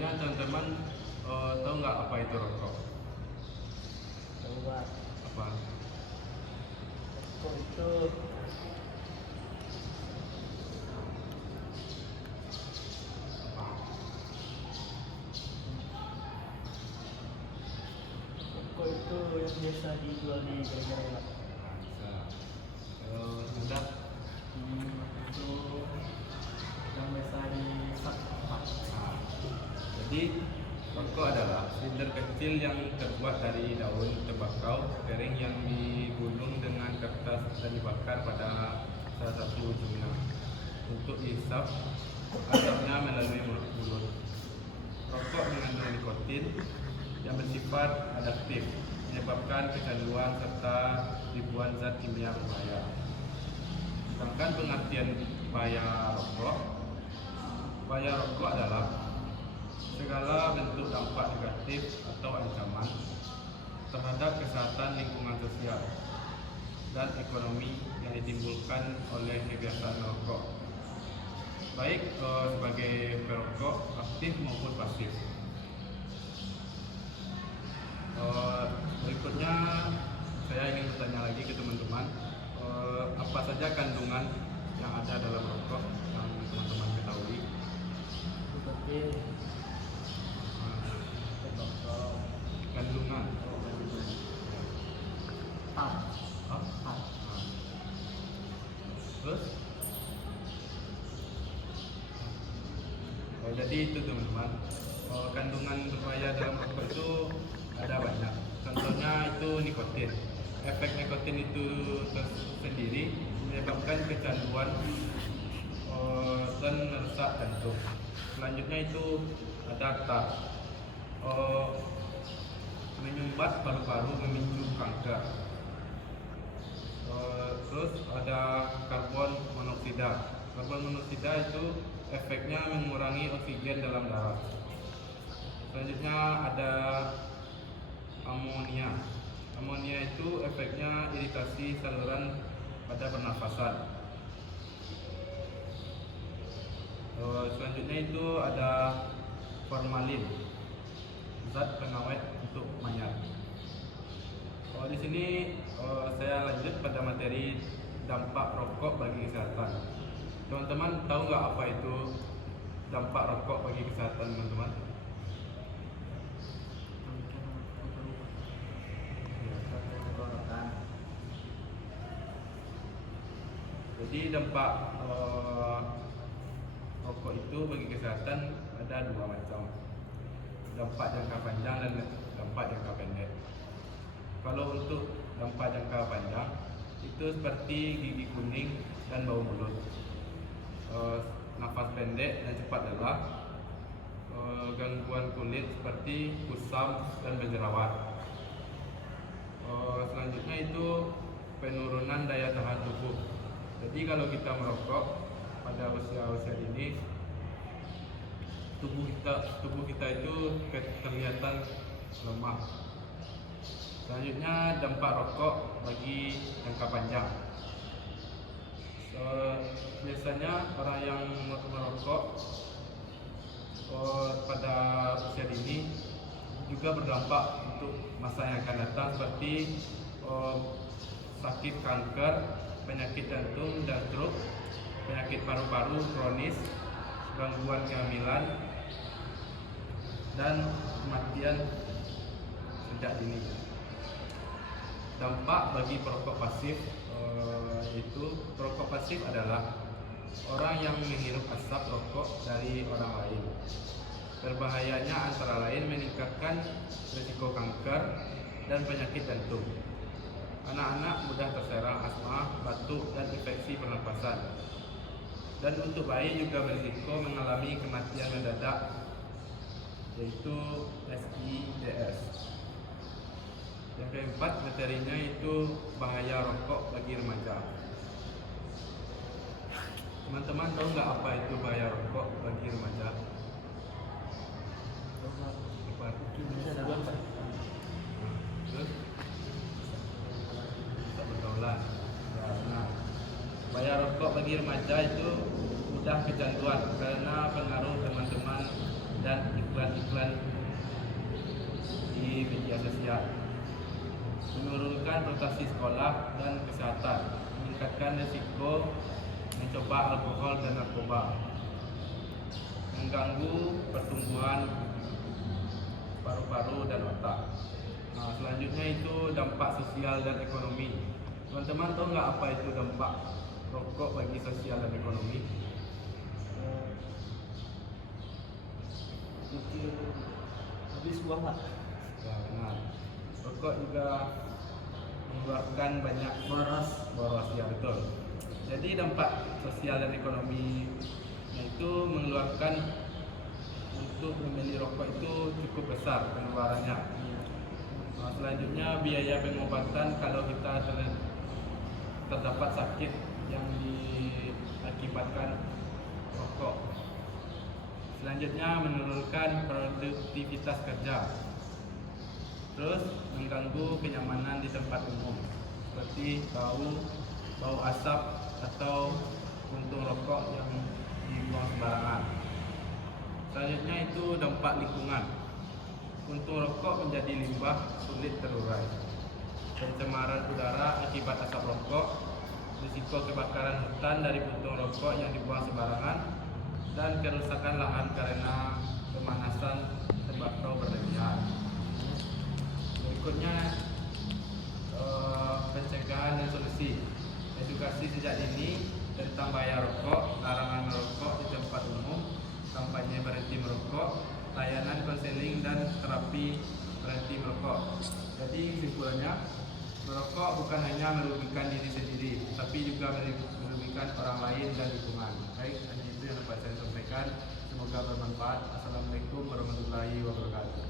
Sebelumnya teman-teman tahu nggak apa itu rokok? Coba Apa? rokok itu Apa? yang biasa dijual di gerai-gerai. Bisa. Sudah. Itu yang biasa disak. Nah, jadi rokok adalah silinder kecil yang terbuat dari daun tembakau kering yang digulung dengan kertas dan dibakar pada salah satu ujungnya untuk dihisap asapnya melalui mulut. Rokok mengandung nikotin yang bersifat adaptif, menyebabkan kecanduan serta ribuan zat kimia berbahaya. Sedangkan pengertian bahaya rokok adalah segala bentuk dampak negatif atau ancaman terhadap kesehatan lingkungan sosial dan ekonomi yang ditimbulkan oleh kebiasaan merokok, baik sebagai perokok aktif maupun pasif. Berikutnya saya ingin bertanya lagi ke teman-teman, apa saja kandungan yang ada dalam rokok yang teman-teman ketahui? Nikotin, tembakau, Kandungan. tar, Hah? tar. Terus? Jadi itu teman-teman, kandungan berbahaya dalam rokok itu ada banyak. Contohnya itu nikotin. Efek nikotin itu sendiri menyebabkan kecanduan dan merusak jantung. Selanjutnya itu ada tar, menyumbat paru-paru, memicu kanker. Terus ada karbon monoksida. Karbon monoksida itu efeknya mengurangi oksigen dalam darah. Selanjutnya ada amonia. Amonia itu efeknya iritasi saluran pada pernafasan. Selanjutnya itu ada formalin, zat pengawet untuk mayat. Di sini saya lanjut pada materi dampak rokok bagi kesehatan. Teman-teman tahu nggak apa itu dampak rokok bagi kesehatan teman-teman? Jadi dampak rokok itu bagi kesehatan ada dua macam, dampak jangka panjang dan dampak jangka pendek. Kalau untuk dampak jangka panjang itu seperti gigi kuning dan bau mulut, nafas pendek dan cepat lelah, gangguan kulit seperti kusam dan berjerawat. Selanjutnya itu penurunan daya tahan tubuh. Jadi kalau kita merokok pada usia ini, tubuh kita itu kelihatan lemah. Selanjutnya dampak rokok bagi jangka panjang. Biasanya orang yang merokok pada usia dini juga berdampak untuk masa yang akan datang seperti sakit kanker, penyakit jantung dan stroke, penyakit paru-paru kronis, gangguan kehamilan, dan kematian sejak dini. Dampak bagi perokok pasif yaitu perokok pasif adalah orang yang menghirup asap rokok dari orang lain. Berbahayanya antara lain meningkatkan risiko kanker dan penyakit jantung. Anak-anak mudah terserang asma, batuk, dan infeksi pernapasan. Dan untuk bayi juga berisiko mengalami kematian mendadak, yaitu SIDS. Yang keempat materinya itu bahaya rokok bagi remaja. Teman-teman tahu nggak apa itu bahaya rokok bagi remaja? Apa? Bisa dalam Terus? Bisa pergaulan. Ya, nah, bahaya rokok bagi remaja itu mudah kecanduan karena pengaruh teman-teman dan iklan derajat, menurunkan prestasi sekolah dan kesehatan, meningkatkan risiko mencoba alkohol dan narkoba, mengganggu pertumbuhan paru-paru dan otak. Nah, selanjutnya itu dampak sosial dan ekonomi. Teman-teman tahu nggak apa itu dampak rokok bagi sosial dan ekonomi? Pikir habis uang lah. Ya, benar. Rokok juga mengeluarkan banyak boros, ya betul. Jadi dampak sosial dan ekonomi itu mengeluarkan untuk membeli rokok itu cukup besar pengeluarannya. Nah, selanjutnya biaya pengobatan kalau kita terdapat sakit yang diakibatkan rokok. Selanjutnya menurunkan produktivitas kerja. Terus mengganggu kenyamanan di tempat umum seperti bau asap atau puntung rokok yang dibuang sembarangan. Selanjutnya itu dampak lingkungan. Puntung rokok menjadi limbah sulit terurai. Pencemaran udara akibat asap rokok, risiko kebakaran hutan dari puntung rokok yang dibuang sembarangan, dan kerusakan lahan karena pemanasan tembakau berlebihan. Berikutnya pencegahan dan solusi. Edukasi sejak dini tentang bahaya rokok, larangan merokok di tempat umum, kampanye berhenti merokok, layanan konseling dan terapi berhenti merokok. Jadi kesimpulannya, merokok bukan hanya merugikan diri sendiri, tapi juga merugikan orang lain dan lingkungan. Baik, hanya itu yang dapat saya sampaikan. Semoga bermanfaat. Assalamualaikum warahmatullahi wabarakatuh.